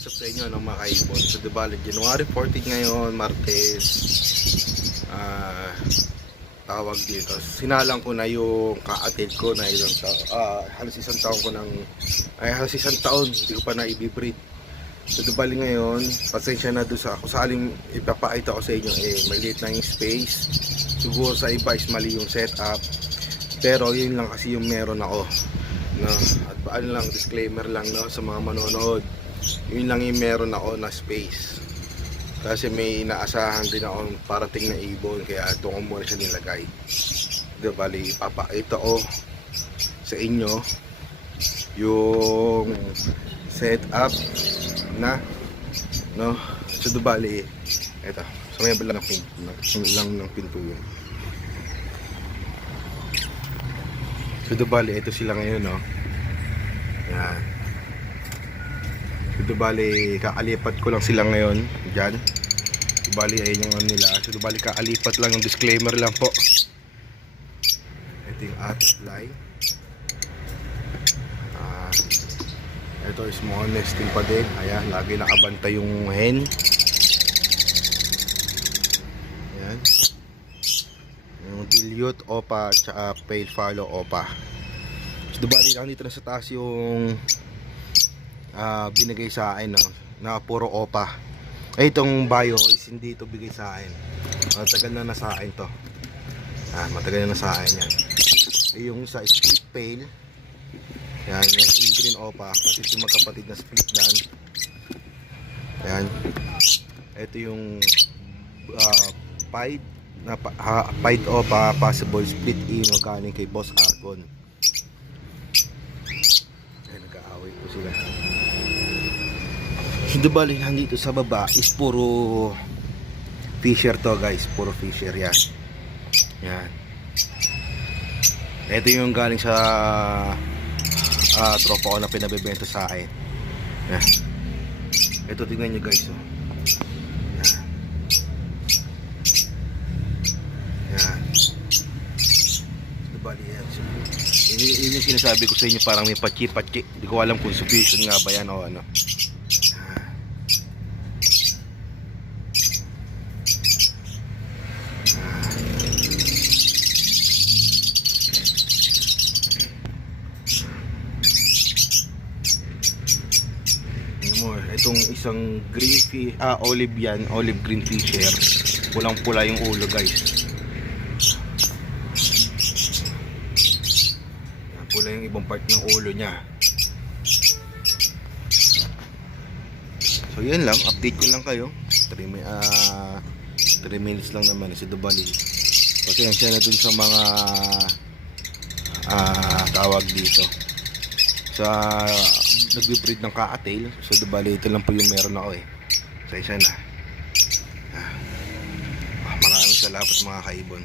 What's up sa inyo mga kaibon? So diba, January 14 ngayon, Martes. Tawag dito, sinalang ko na yung ka-attend ko na halos isang taon hindi ko pa na i-breed. So diba ngayon, pasensya na doon sa kung saling ipapakita ko sa inyo, maliit na yung space. Siguro sa iba is mali yung setup, pero yun lang kasi yung meron ako, no? At paano lang, disclaimer lang, no, sa mga manonood, yun lang yung meron ako na space, kasi may inaasahan din ako parating na ibon, kaya ito ko muna siya nilagay. Bali, ipapakita ko sa inyo yung setup na, no? So bali, ito sa may bala ng pinto yun. So bali, ito sila ngayon, no? Yan. So bali, kakalipat ko lang sila ngayon dyan. So bali, ayun yung ano nila. So bali, kakalipat lang, yung disclaimer lang po. Ito yung fly. Ito is small nesting pa din. Ayan, lagi nakabantay yung hen. Ayan. Yung dilute opa tsaka pale follow opa. So bali lang dito na sa taas yung binigay sa akin, no, na puro opa. Itong bio is hindi ito bigay sa akin. Matagal na sa akin to. Matagal na sa akin yan. Yung sa split pale, yan, yung green opa, kasi ito magkapatid na split dan. Yan. Ito yung pied opa, possible split ino galing kay Boss Argon. Ayan, nag-aaway po sila. Hindi bali, nandito sa baba is puro fisher to, guys. Puro fisher yan. Yan. Ito yung galing sa tropa ko na pinabibenta sa akin. Yan. Ito, tingnan nyo, guys, oh. Yan. Yan. Ito bali yan. Yun yung sinasabi ko sa inyo, parang may patchi-patchi. Hindi ko alam kung sufficient nga ba yan o ano. Itong isang green fish, olive yan, olive green fisher. Pulang pula yung ulo, guys. Yan, pula yung ibang part ng ulo nya. So yan lang, update ko lang kayo. 3 minutes lang naman si Dubali. Pasensya na dun sa mga tawag dito sa nagbe-breed ng ka-tail. So bali, ito lang po yung meron ako sa isa na. Maraming salamat mga kaibon.